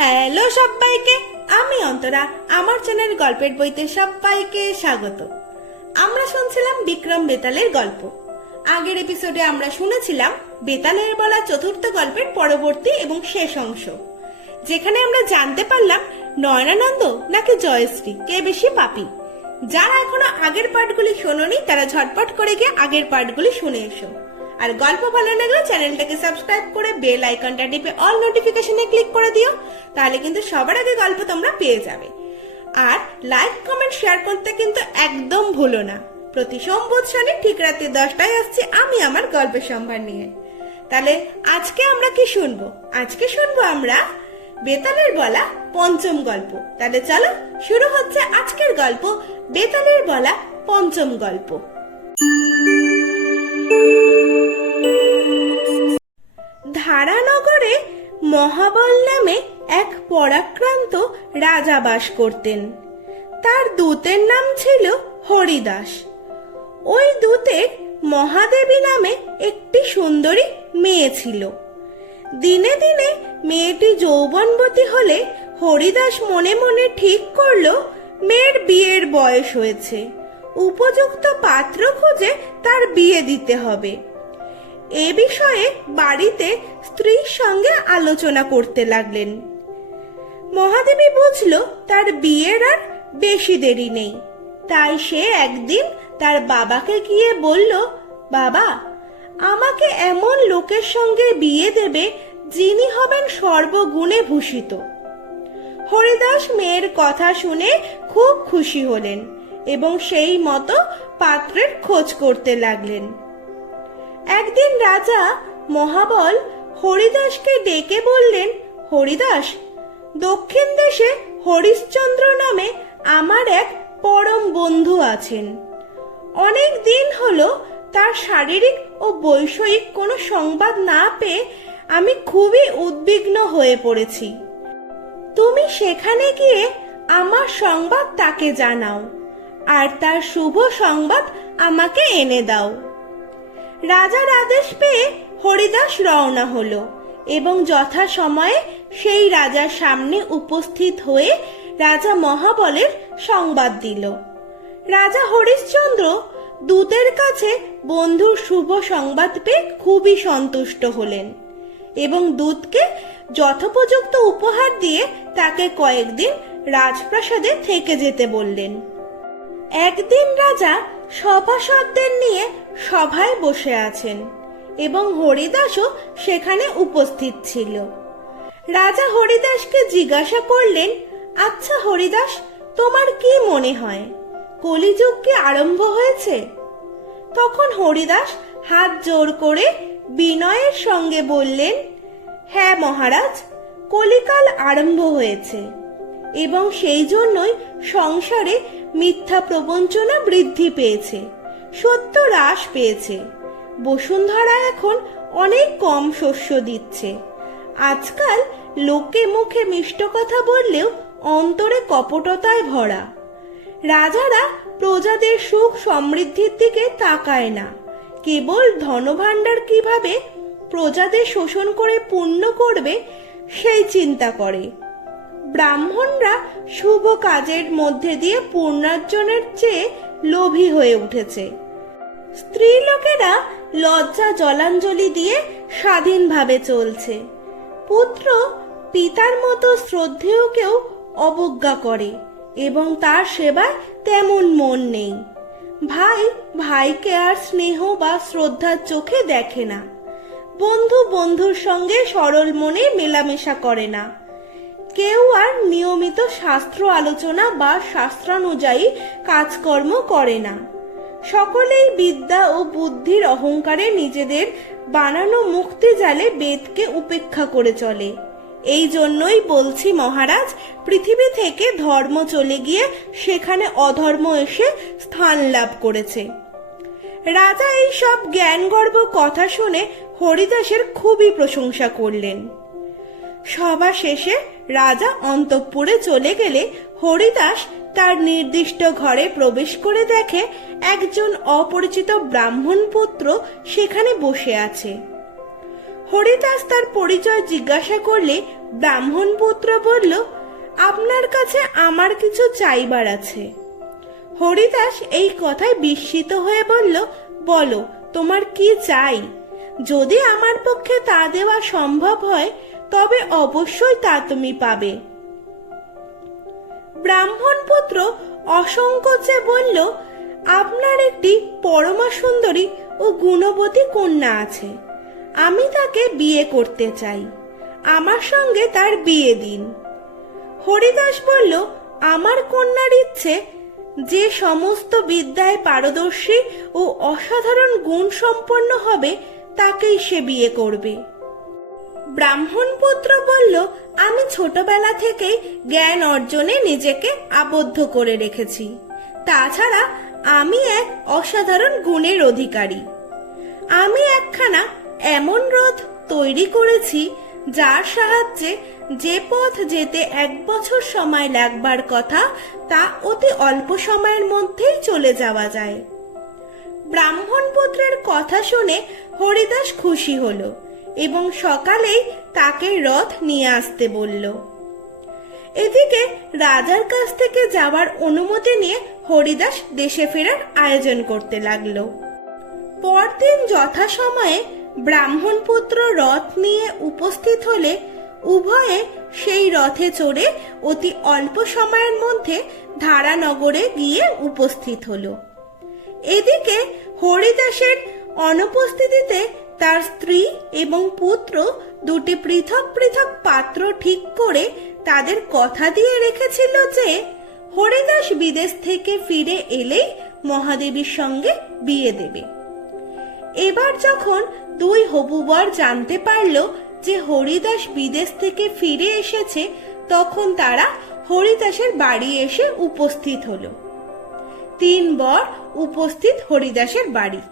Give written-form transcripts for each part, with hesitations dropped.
Hello সবাইকে, আমি অন্তরা। আমার চ্যানেল গল্পের বইতে সবাইকে স্বাগত। আমরা শুনছিলাম বিক্রম বেতালের গল্প। আগের এপিসোডে আমরা শুনেছিলাম বেতালের বলা চতুর্থ গল্পের পরবর্তী এবং শেষ অংশ, যেখানে আমরা জানতে পারলাম নয়নানন্দ নাকি জয়শ্রী কে বেশি পাপী। যারা এখনো আগের পার্টগুলি শোনোনি তারা ঝটপট করে গিয়ে আগের পার্টগুলি শুনে এসো। আর গল্প ভালো লাগলে চ্যানেলটাকে সাবস্ক্রাইব করে বেল আইকনটা টিপে অল নোটিফিকেশনে ক্লিক করে দিও, তাহলে কিন্তু সবার আগে গল্প তোমরা পেয়ে যাবে। আর লাইক কমেন্ট শেয়ার করতে কিন্তু একদম ভুলো না। প্রতি সোমবার শনি ঠিক রাতে 10টায় আসছি আমি আমার গল্পের সম্ভার নিয়ে। তাহলে আজকে আমরা কি শুনবো? আজকে শুনবো আমরা বেতালের বলা পঞ্চম গল্প। তাহলে চলো শুরু হচ্ছে আজকের গল্প, বেতালের বলা পঞ্চম গল্প। ধারানগরে মহাবল নামে এক পরাক্রান্ত রাজা বাস করতেন। তার দূতের নাম ছিল হরিদাস। ওই দূতের মহাদেবী নামে একটি সুন্দরী মেয়ে ছিল। দিনে দিনে মেয়েটি যৌবনবতী হলে হরিদাস মনে মনে ঠিক করলো মেয়ের বিয়ের বয়স হয়েছে, উপযুক্ত পাত্র খুঁজে তার বিয়ে দিতে হবে। এ বিষয়ে বাড়িতে স্ত্রীর সঙ্গে আলোচনা করতে লাগলেন। মহাদেবী বুঝলো তার বিয়ের আর বেশি দেরি নেই, তাই সে একদিন তার বাবাকে গিয়ে বলল, বাবা, আমাকে এমন লোকের সঙ্গে বিয়ে দেবে যিনি হবেন সর্বগুণে ভূষিত। হরিদাস মেয়ের কথা শুনে খুব খুশি হলেন এবং সেই মতো পাত্রের খোঁজ করতে লাগলেন। একদিন রাজা মহাবল হরিদাসকে ডেকে বললেন, হরিদাস, দক্ষিণ দেশে হরিশ্চন্দ্র নামে আমার এক পরম বন্ধু আছেন। অনেক দিন হলো তার শারীরিক ও বৈষয়িক কোনো সংবাদ না পেয়ে আমি খুবই উদ্বিগ্ন হয়ে পড়েছি। তুমি সেখানে গিয়ে আমার সংবাদ তাকে জানাও আর তার শুভ সংবাদ আমাকে এনে দাও। রাজার আদেশ পেয়ে হরিদাস রওনা হলো এবং যথা সময়ে সেই রাজার সামনে উপস্থিত হয়ে রাজা মহাবলের সংবাদ দিল। রাজা হরিশ্চন্দ্র দূতের কাছে বন্ধুর শুভ সংবাদ পেয়ে খুবই সন্তুষ্ট হলেন এবং দূতকে যথোপযুক্ত উপহার দিয়ে তাকে কয়েকদিন রাজপ্রাসাদে থেকে যেতে বললেন। একদিন রাজা সভাসদদের নিয়ে সভায় বসে আছেন এবং হরিদাসও সেখানে উপস্থিত ছিল। রাজা হরিদাসকে জিজ্ঞাসা করলেন, আচ্ছা হরিদাস, তোমার কি মনে হয় কলিযুগ কি আরম্ভ হয়েছে? তখন হরিদাস হাত জোর করে বিনয়ের সঙ্গে বললেন, হ্যাঁ মহারাজ, কলিকাল আরম্ভ হয়েছে এবং সেই জন্যই সংসারে মিথ্যা প্রবঞ্চনা বৃদ্ধি পেয়েছে, সত্য হ্রাস পেয়েছে। বসুন্ধরা এখন অনেক কম শস্য দিচ্ছে। আজকাল লোকে মুখে মিষ্ট কথা বললেও অন্তরে কপটতায় ভরা। রাজারা প্রজাদের সুখ সমৃদ্ধির দিকে তাকায় না, কেবল ধনভাণ্ডার কিভাবে প্রজাদের শোষণ করে পূর্ণ করবে সেই চিন্তা করে। ব্রাহ্মণরা শুভ কাজের মধ্যে দিয়ে পূর্ণার্জনের চেয়ে লোভী হয়ে উঠেছে। স্ত্রী লোকেরা লজ্জা জলাঞ্জলি দিয়ে স্বাধীনভাবে চলছে। পুত্র পিতার মতো শ্রদ্ধেয়কেও অবজ্ঞা করে এবং তার সেবায় তেমন মন নেই। ভাই ভাইকে আর স্নেহ বা শ্রদ্ধার চোখে দেখে না। বন্ধু বন্ধুর সঙ্গে সরল মনে মেলামেশা করে না। কেউ আর নিয়মিত শাস্ত্র আলোচনা বা শাস্ত্রানুযায়ী কাজকর্ম করে না। সকলেই বিদ্যা ও বুদ্ধির অহংকারে নিজেদের বানানো মুক্তি জালে বেদকে উপেক্ষা করে চলে। এই জন্যই বলছি মহারাজ, পৃথিবী থেকে ধর্ম চলে গিয়ে সেখানে অধর্ম এসে স্থান লাভ করেছে। রাজা এই সব জ্ঞানগর্ভ কথা শুনে হরিদাসের খুবই প্রশংসা করলেন। সভা শেষে রাজা অন্তঃপুরে চলে গেলে হরিদাস তার নির্দিষ্ট ঘরে প্রবেশ করে দেখে একজন অপরিচিত ব্রাহ্মণ পুত্র সেখানে বসে আছে। হরিদাস তার পরিচয় জিজ্ঞাসা করলে ব্রাহ্মণ পুত্র বলল, আপনার কাছে আমার কিছু চাইবার আছে। হরিদাস এই কথায় বিস্মিত হয়ে বলল, বলো তোমার কি চাই? যদি আমার পক্ষে তা দেওয়া সম্ভব হয় তবে অবশ্যই তা তুমি পাবে। ব্রাহ্মণ পুত্র অসংকোচে বলল, আপনার একটি পরমা সুন্দরী ও গুণবতী কন্যা আছে, আমি তাকে বিয়ে করতে চাই, আমার সঙ্গে তার বিয়ে দিন। হরিদাস বলল, আমার কন্যার ইচ্ছে যে সমস্ত বিদ্যায় পারদর্শী ও অসাধারণ গুণ সম্পন্ন হবে তাকেই সে বিয়ে করবে। ব্রাহ্মণ পুত্র বলল, আমি ছোটবেলা থেকেই জ্ঞান অর্জনে নিজেকে আবদ্ধ করে রেখেছি, তাছাড়া আমি এক অসাধারণ গুণের অধিকারী। আমি একখানা এমন রথ তৈরি করেছি যার সাহায্যে যে পথ যেতে 1 বছর সময় লাগবার কথা তা অতি অল্প সময়ের মধ্যেই চলে যাওয়া যায়। ব্রাহ্মণ পুত্রের কথা শুনে হরিদাস খুশি হলো এবং সকালেই তাকে রথ নিয়ে আসতে বলল। এদিকে রাজার কাছ থেকে যাওয়ার অনুমতি নিয়ে হরিদাস দেশে ফেরার আয়োজন করতে লাগলো। পরদিন যথাসময়ে ব্রাহ্মণ পুত্র রথ নিয়ে উপস্থিত হলে উভয়ে সেই রথে চড়ে অতি অল্প সময়ের মধ্যে ধারানগরে গিয়ে উপস্থিত হলো। এদিকে হরিদাসের অনুপস্থিতিতে তার স্ত্রী এবং পুত্র দুটি পৃথক পৃথক পাত্র ঠিক করে তাদের কথা দিয়ে রেখেছিল যে হরিদাস বিদেশ থেকে ফিরে এলেই মহাদেবীর সঙ্গে বিয়ে দেবে। এবার যখন দুই হবু বর জানতে পারল যে হরিদাস বিদেশ থেকে ফিরে এসেছে, তখন তারা হরিদাসের বাড়ি এসে উপস্থিত হলো। 3 বর উপস্থিত হরিদাসের বাড়ি।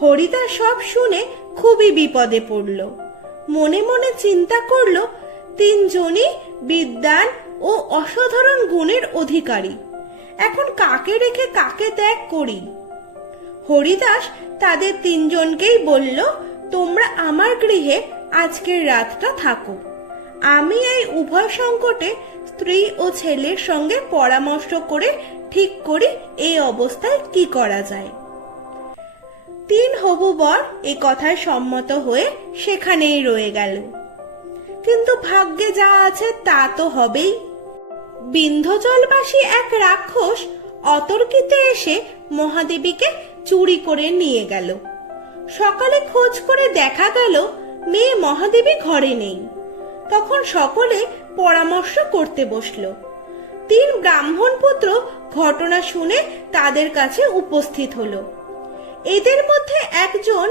হরিদাস সব শুনে খুবই বিপদে পড়ল। মনে মনে চিন্তা করল, 3 জনই বিদ্বান ও অসাধারণ গুণের অধিকারী, এখন কাকে রেখে কাকে ত্যাগ করি? হরিদাস তাদের 3 জনকেই বলল, তোমরা আমার গৃহে আজকের রাতটা থাকো, আমি এই উভয় সংকটে স্ত্রী ও ছেলের সঙ্গে পরামর্শ করে ঠিক করি এই অবস্থায় কি করা যায়। 3 হবু বর এ কথায় সম্মত হয়ে সেখানেই রয়ে গেল। কিন্তু ভাগ্যে যা আছে তা তো হবেই। বিন্ধ্যজলবাসী এক রাক্ষস অতর্কিতে এসে মহাদেবীকে চুরি করে নিয়ে গেল। সকালে খোঁজ করে দেখা গেল মেয়ে মহাদেবী ঘরে নেই। তখন সকলে পরামর্শ করতে বসলো। 3 ব্রাহ্মণ পুত্র ঘটনা শুনে তাদের কাছে উপস্থিত হলো। এদের মধ্যে একজন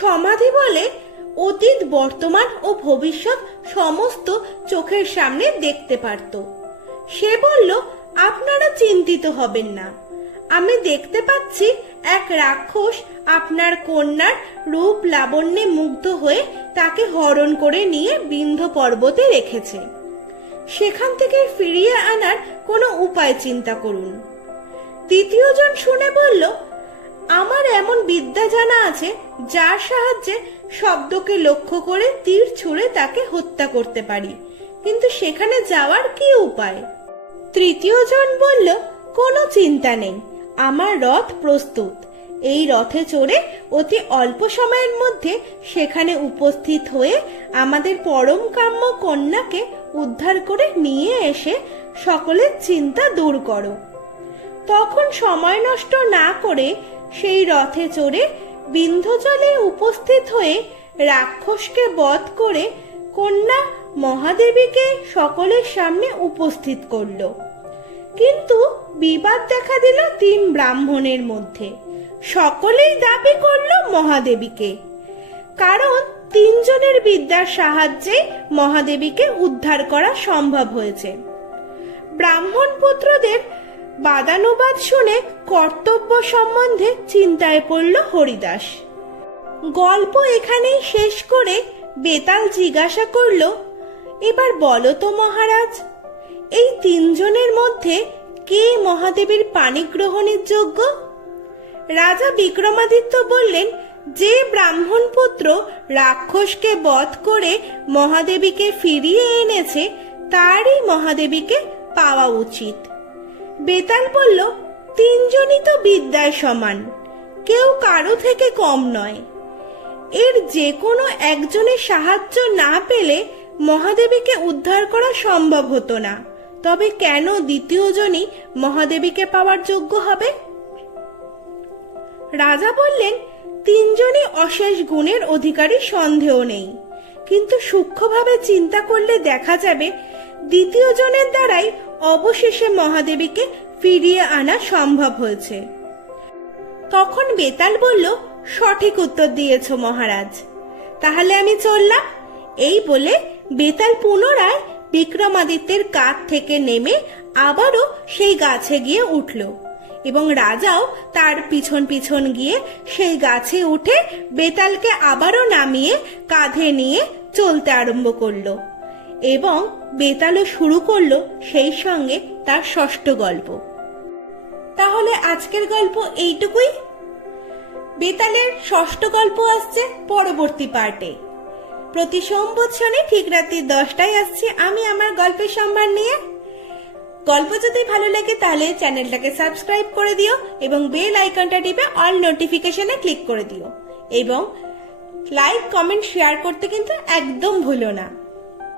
সমাধি বলে অতীত, বর্তমান ও ভবিষ্যৎ সমস্ত চোখের সামনে দেখতে পারত। সে বলল, আপনারা চিন্তিত হবেন না, আমি দেখতে পাচ্ছি এক রাক্ষস আপনার কন্যার রূপ লাবণ্যে মুগ্ধ হয়ে তাকে হরণ করে নিয়ে বিন্ধ্য পর্বতে রেখেছে। সেখান থেকে ফিরিয়ে আনার কোনো উপায় চিন্তা করুন। দ্বিতীয় জন শুনে বলল, আমার এমন বিদ্যা জানা আছে যার সাহায্যে শব্দকে লক্ষ্য করে তীর ছুঁড়ে তাকে হত্যা করতে পারি, কিন্তু সেখানে যাওয়ার কি উপায়? তৃতীয় জন বলল, কোনো চিন্তা নেই, আমার রথ প্রস্তুত, এই রথে চড়ে অতি অল্প সময়ের মধ্যে সেখানে উপস্থিত হয়ে আমাদের পরম কাম্য কন্যাকে উদ্ধার করে নিয়ে এসে সকলের চিন্তা দূর করো। তখন সময় নষ্ট না করে সেই রথে চড়ে বিন্ধ্যজলে উপস্থিত হয়ে রাক্ষসকে বধ করে কন্যা মহাদেবীকে সকলের সামনে উপস্থিত করল। কিন্তু বিবাদ দেখা দিল 3 ব্রাহ্মণের মধ্যে। সকলেই দাবি করল মহাদেবীকে, কারণ 3 জনের বিদ্যার সাহায্যে মহাদেবীকে উদ্ধার করা সম্ভব হয়েছে। ব্রাহ্মণ পুত্রদের বাদানুবাদ শুনে কর্তব্য সম্বন্ধে চিন্তায় পড়ল হরিদাস। গল্প এখানেই শেষ করে বেতাল জিজ্ঞাসা করল, এবার বলো তো মহারাজ, এই 3 জনের মধ্যে কে মহাদেবীর পানি গ্রহণের যোগ্য? রাজা বিক্রমাদিত্য বললেন, যে ব্রাহ্মণ পুত্র রাক্ষসকে বধ করে মহাদেবীকে ফিরিয়ে এনেছে তারই মহাদেবীকে পাওয়া উচিত। বেতাল বলল, তিনজনই তো বিদ্যায় সমান, কেউ কারো থেকে কম নয়। এর যে কোনো একজনের সাহায্য না পেলে মহাদেবীকে উদ্ধার করা সম্ভব হতো না। তবে কেন দ্বিতীয়জনই মহাদেবীকে পাওয়ার যোগ্য হবে? রাজা বললেন, তিনজনই অশেষ গুণের অধিকারী সন্দেহ নেই, কিন্তু সূক্ষ্মভাবে চিন্তা করলে দেখা যাবে দ্বিতীয় জনের দ্বারাই অবশেষে মহাদেবীকে ফিরিয়ে আনা সম্ভব হয়েছে। তখন বেতাল বলল, সঠিক উত্তর দিয়েছ মহারাজ, তাহলে আমি চললাম। এই বলে বেতাল পুনরায় বিক্রমাদিত্যের কাঁধ থেকে নেমে আবারও সেই গাছে গিয়ে উঠল এবং রাজাও তার পিছন পিছন গিয়ে সেই গাছে উঠে বেতালকে আবারও নামিয়ে কাঁধে নিয়ে চলতে আরম্ভ করলো এবং বেতালও শুরু করলো সেই সঙ্গে তার ষষ্ঠ গল্প। তাহলে আজকের গল্প এইটুকুই। বেতালের ষষ্ঠ গল্প আসছে পরবর্তী পার্টে। প্রতি সোমবার ঠিক রাত্রি 10টায় আসছি আমি আমার গল্পের সম্ভার নিয়ে। গল্প যদি ভালো লাগে তাহলে চ্যানেলটাকে সাবস্ক্রাইব করে দিও এবং বেল আইকনটা টিপে অল নোটিফিকেশনে ক্লিক করে দিও এবং লাইক, কমেন্ট, শেয়ার করতে কিন্তু একদম ভুলো না।